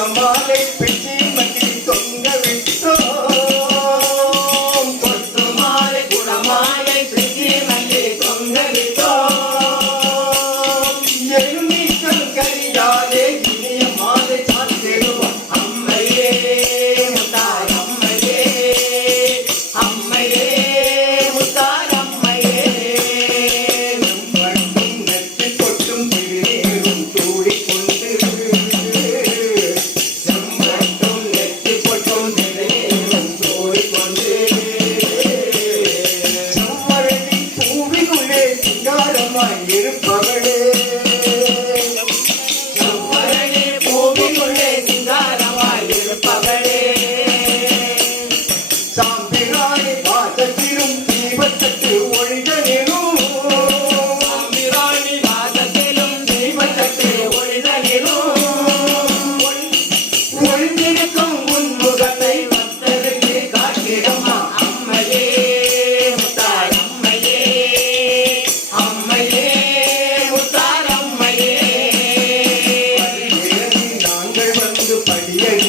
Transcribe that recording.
Samalik வாழ்ந்திருப்பவளே வந்து